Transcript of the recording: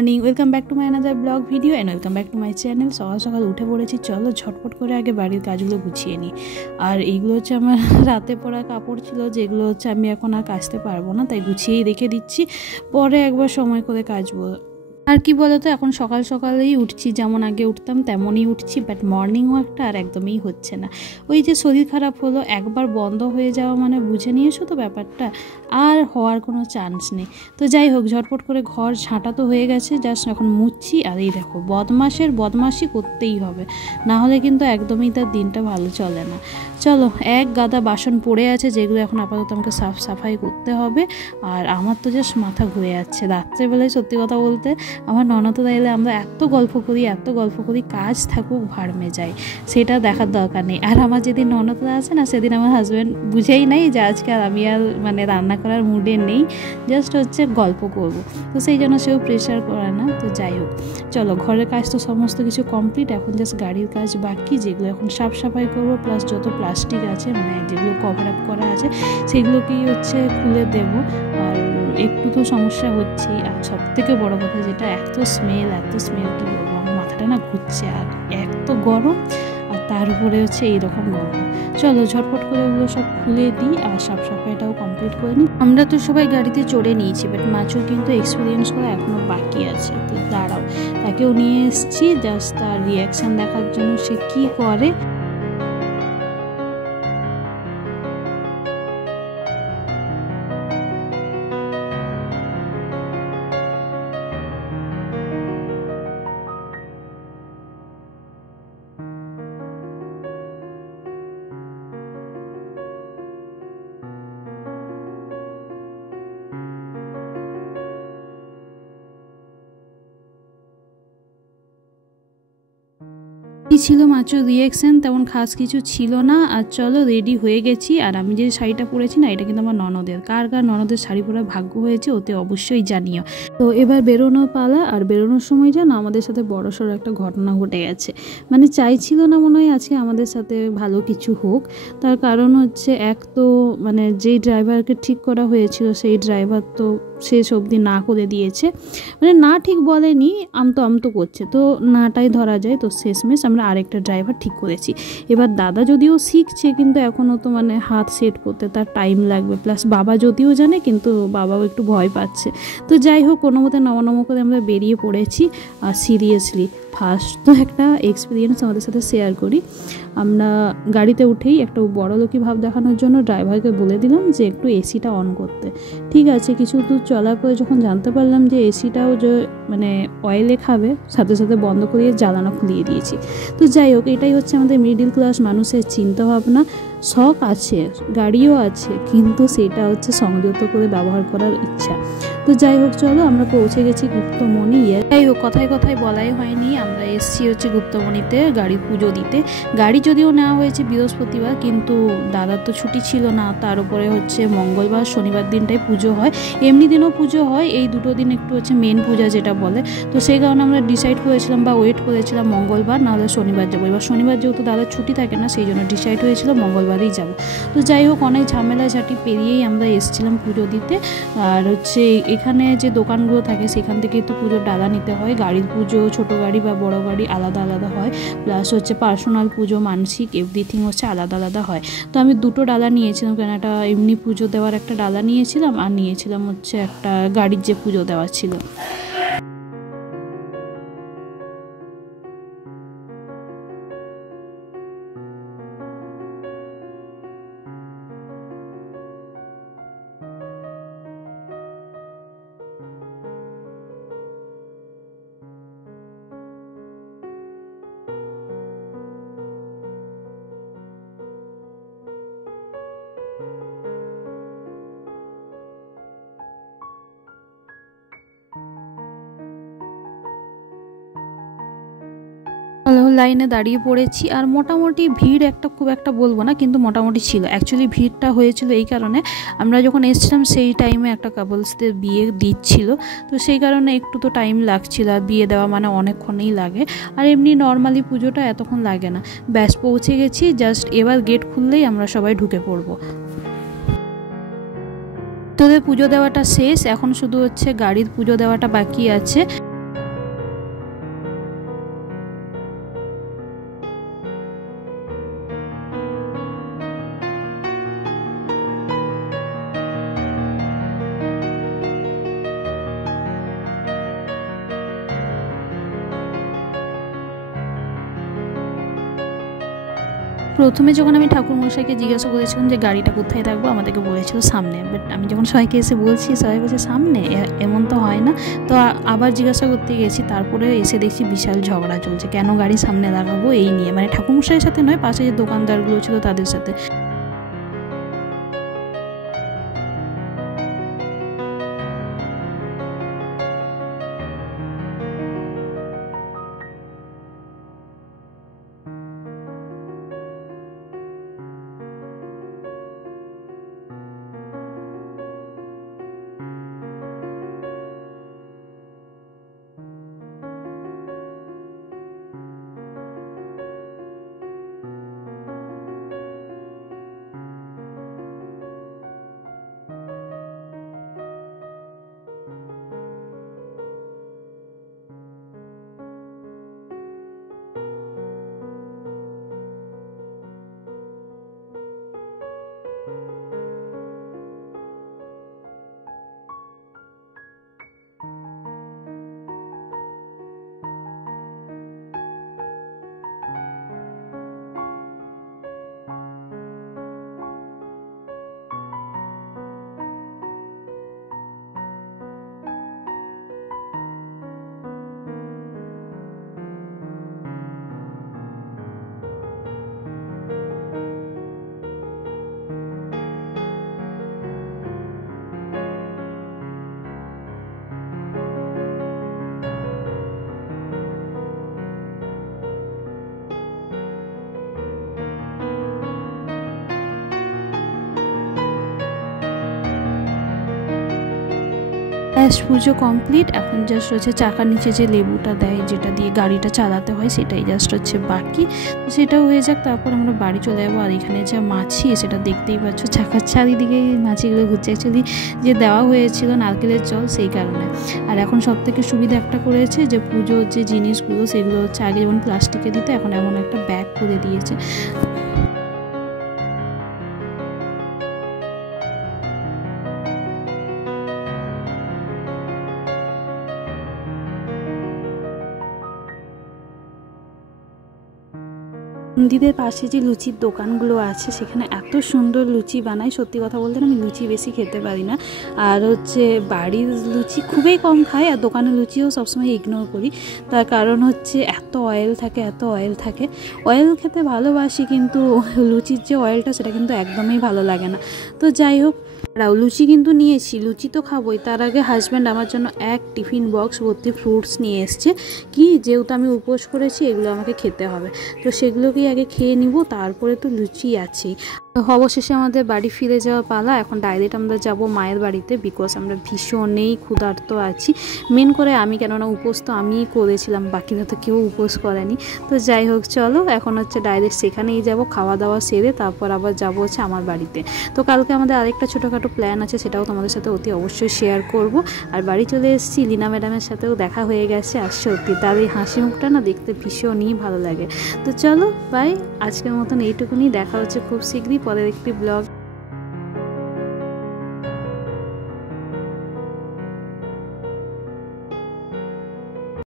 Morning, welcome back to my another blog video and welcome back to my channel. সকাল সকাল উঠে পড়েছি, চলো ঝটপট করে আগে বাড়ির কাজগুলো গুছিয়ে নিই। আর এইগুলো হচ্ছে আমার রাতে পরা কাপড় ছিল, যেগুলো হচ্ছে আমি এখন আর কাচতে পারবো না, তাই গুছিয়েই রেখে দিচ্ছি, পরে একবার সময় করে কাচবো। আর কি বলতো, এখন সকাল সকালেই উঠছি, যেমন আগে উঠতাম তেমনই উঠছি, বাট মর্নিং ওয়াকটা আর একদমই হচ্ছে না। ওই যে শরীর খারাপ হলো, একবার বন্ধ হয়ে যাওয়া মানে বুঝে নিয়েছো তো ব্যাপারটা, আর হওয়ার কোনো চান্স নেই। তো যাই হোক, ঝটপট করে ঘর ঝাঁটা তো হয়ে গেছে, জাস্ট এখন মুছছি। আর এই দেখো, বদমাশি করতেই হবে, না হলে কিন্তু একদমই তার দিনটা ভালো চলে না। চলো, এক গাদা বাসন পড়ে আছে, যেগুলো এখন আপাতত আমাকে সাফাই করতে হবে। আর আমার তো জাস্ট মাথা ঘুরে যাচ্ছে রাত্রেবেলায়, সত্যি কথা বলতে। আমার ননদরা এলে আমরা এত গল্প করি, কাজ থাকুক ভাড়মে যায়, সেটা দেখার দরকার নেই। আর আমার যেদিন ননদরা আছে না, সেদিন আমার হাজব্যান্ড বুঝেই নাই যে আজকে আর আমি আর মানে রান্না করার মুডে নেই, জাস্ট হচ্ছে গল্প করব। তো সেই জন্য সেও প্রেশার করে না। তো যাই হোক, চলো, ঘরের কাজ তো সমস্ত কিছু কমপ্লিট, এখন জাস্ট গাড়ির কাজ বাকি, যেগুলো এখন সাফাই করবো। প্লাস যত প্লাস্টিক আছে, মানে যেগুলো কভার আপ করা আছে, সেগুলোকেই হচ্ছে খুলে দেবো। আর একটু তো সমস্যা হচ্ছেই। আর সব থেকে বড়ো কথা যেটা, এত স্মেল কি বলবো, আমার মাথাটা না ঘুরছে। আর এত গরম, আর তার উপরে হচ্ছে এইরকম গরম। চলো ঝটপট করে ওগুলো সব খুলে দিই আর সাফাইটাও কমপ্লিট করে নিই। আমরা তো সবাই গাড়িতে চড়ে নিয়েছি, বাট মাছুর কিন্তু এক্সপিরিয়েন্স করা এখনও বাকি আছে। তো দাঁড়াও, তাকেও নিয়ে এসেছি জাস্ট তার রিয়াকশান দেখার জন্য, সে কী করে। ছিল মাচুর রিয়াকশান, তেমন খাস কিছু ছিল না। আর চলো, রেডি হয়ে গেছি। আর আমি যে শাড়িটা পরেছি না, এটা কিন্তু আমার ননদের। কার ননদের শাড়ি পরার ভাগ্য হয়েছে, ওতে অবশ্যই জানিও। তো এবার বেরোনোর পালা। আর বেরোনোর সময় জানো, আমাদের সাথে বড়সড় একটা ঘটনা ঘটে গেছে। মানে চাইছিল না মনে হয় আজকে আমাদের সাথে ভালো কিছু হোক। তার কারণ হচ্ছে, এক তো মানে যেই ড্রাইভারকে ঠিক করা হয়েছিল, সেই ড্রাইভার তো শেষ অবধি না করে দিয়েছে। মানে না ঠিক বলেনি, আমতো করছে, তো নাটাই ধরা যায়। তো শেষমেশ আমরা আরেকটা ড্রাইভার ঠিক করেছি। এবার দাদা যদিও শিখছে, কিন্তু এখনও তো মানে হাত সেট করতে তার টাইম লাগবে। প্লাস বাবা যদিও জানে, কিন্তু বাবাও একটু ভয় পাচ্ছে। তো যাই হোক, কোনো মতে নম করে আমরা বেরিয়ে পড়েছি। আর সিরিয়াসলি ফার্স্ট তো একটা এক্সপিরিয়েন্স আমাদের সাথে শেয়ার করি। আমরা গাড়িতে উঠেই একটা বড়লোকি ভাব দেখানোর জন্য ড্রাইভারকে বলে দিলাম যে একটু এসিটা অন করতে। ঠিক আছে, কিছু দূর চলার পরে যখন জানতে পারলাম যে এসিটাও যে মানে অয়েলে খাবে, সাথে সাথে বন্ধ করিয়ে জ্বালানো খুলিয়ে দিয়েছি। তো যাই হোক, এটাই হচ্ছে আমাদের মিডিল ক্লাস মানুষের চিন্তাভাবনা। শখ আছে, গাড়িও আছে, কিন্তু সেটা হচ্ছে সংযত করে ব্যবহার করার ইচ্ছা। তো যাই হোক, চলো, আমরা পৌঁছে গেছি গুপ্তমণি। যাই হোক, কথায় বলাই হয়নি, আমরা এসছি হচ্ছে গুপ্তমণিতে গাড়ির পুজো দিতে। গাড়ি যদিও নেওয়া হয়েছে বৃহস্পতিবার, কিন্তু দাদার তো ছুটি ছিল না। তার উপরে হচ্ছে মঙ্গলবার শনিবার দিনটাই পুজো হয়, এমনি দিনও পুজো হয়। এই দুটো দিন একটু হচ্ছে মেন পূজা যেটা বলে। তো সেই কারণে আমরা ডিসাইড করেছিলাম বা ওয়েট করেছিলাম মঙ্গলবার, নাহলে শনিবার যাবো। এবার শনিবার যেহেতু দাদার ছুটি থাকে না, সেই জন্য ডিসাইড হয়েছিল মঙ্গলবারেই যাবো। তো যাই হোক, অনেক ঝামেলাঝাটি পেরিয়েই আমরা এসেছিলাম পুজো দিতে। আর হচ্ছে এখানে যে দোকানগুলো থাকে, সেখান থেকে তো পুজোর ডালা নিতে হয়। গাড়ির পুজো ছোটো গাড়ি বা বড় গাড়ি আলাদা আলাদা হয়। প্লাস হচ্ছে পার্সোনাল পুজো, মানসিক, এভরিথিং হচ্ছে আলাদা আলাদা হয়। তো আমি দুটো ডালা নিয়েছিলাম, কারণ একটা এমনি পুজো দেওয়ার একটা ডালা নিয়েছিলাম, আর নিয়েছিলাম হচ্ছে একটা গাড়ির যে পুজো দেওয়া ছিল। লাইনে দাঁড়িয়ে পড়েছি। আর মোটামুটি ভিড় খুব একটা বলবো না, কিন্তু মোটামুটি ছিল। অ্যাকচুয়ালি ভিড়টা হয়েছিল এই কারণে, আমরা যখন এসেছিলাম সেই টাইমে একটা কাপলসদের বিয়ে দিচ্ছিল, তো সেই কারণে একটু তো টাইম লাগছিল। আর বিয়ে দেওয়া মানে অনেকক্ষণই লাগে, আর এমনি নর্মালি পুজোটা এতক্ষণ লাগে না। ব্যাস, পৌঁছে গেছি, জাস্ট এবার গেট খুললেই আমরা সবাই ঢুকে পড়বো। তোদের পুজো দেওয়াটা শেষ, এখন শুধু হচ্ছে গাড়ির পুজো দেওয়াটা বাকি আছে। প্রথমে যখন আমি ঠাকুরমশাইকে জিজ্ঞাসা করেছিলাম যে গাড়িটা কোথায় রাখবো, আমাদেরকে বলেছিল সামনে, বাট আমি যখন সবাইকে এসে বলছি সবাই বলছে সামনে, এমন তো হয় না। তো আবার জিজ্ঞাসা করতে গেছি, তারপরে এসে দেখছি বিশাল ঝগড়া চলছে কেন গাড়ি সামনে লাগাবো এই নিয়ে, মানে ঠাকুরমশাইয়ের সাথে নয়, পাশে যে দোকানদারগুলো ছিল তাদের সাথে। পুজো কমপ্লিট। এখন জাস্ট হচ্ছে চাকার নিচে যে লেবুটা দেয়, যেটা দিয়ে গাড়িটা চালাতে হয়, সেটাই জাস্ট হচ্ছে বাকি। সেটাও হয়ে যাক, তারপর আমরা বাড়ি চলে যাবো। আর এখানে যা মাছি সেটা দেখতেই পাচ্ছ, চাকার চারিদিকে মাছিগুলো ঘুরছে। অ্যাকচুয়ালি যে দেওয়া হয়েছিল নারকেলের জল, সেই কারণে। আর এখন সব থেকে সুবিধা একটা করেছে যে পুজোর যে জিনিসগুলো সেগুলো হচ্ছে আগে যেমন প্লাস্টিকে দিত, এখন এমন একটা ব্যাগ করে দিয়েছে। মন্দিরের পাশে যে লুচির দোকানগুলো আছে সেখানে এত সুন্দর লুচি বানায়, সত্যি কথা বলতে আমি লুচি বেশি খেতে পারি না। আর হচ্ছে বাড়ির লুচি খুবই কম খাই, আর দোকানের লুচিও সবসময় ইগনোর করি। তার কারণ হচ্ছে এত অয়েল থাকে। অয়েল খেতে ভালোবাসি, কিন্তু লুচির যে অয়েলটা সেটা কিন্তু একদমই ভালো লাগে না। তো যাই হোক, লুচি কিন্তু নিয়েছি, লুচি তো খাবোই। তার আগে হাজব্যান্ড আমার জন্য এক টিফিন বক্স ভর্তি ফ্রুটস নিয়ে এসছে, কি যেহেতু আমি উপোস করেছি এগুলো আমাকে খেতে হবে, তো সেগুলোকেই আগে খেয়ে নিব, তারপরে তো লুচি আছেই। অবশেষে আমাদের বাড়ি ফিরে যাওয়া পালা। এখন ডাইরেক্ট আমরা যাব মায়ের বাড়িতে, বিকজ আমরা ভীষণই ক্ষুধার্ত আছি। মেন করে আমি, কেননা উপোস তো আমিই করেছিলাম, বাকিরা তো কেউ উপোস করেনি। তো যাই হোক, চলো এখন হচ্ছে ডাইরেক্ট সেখানেই যাব, খাওয়া দাওয়া সেরে তারপর আবার যাব হচ্ছে আমার বাড়িতে। তো কালকে আমাদের আরেকটা ছোটোখাটো প্ল্যান আছে, সেটাও তোমাদের সাথে অতি অবশ্যই শেয়ার করব। আর বাড়ি চলে এসেছি, লীনা ম্যাডামের সাথেও দেখা হয়ে গেছে। আর সত্যি তার এই হাসি মুখটা না দেখতে ভীষণই ভালো লাগে। তো চলো বাই, আজকের মতন এইটুকুনি, দেখা হচ্ছে খুব শীঘ্রই পরের একটি ব্লগ।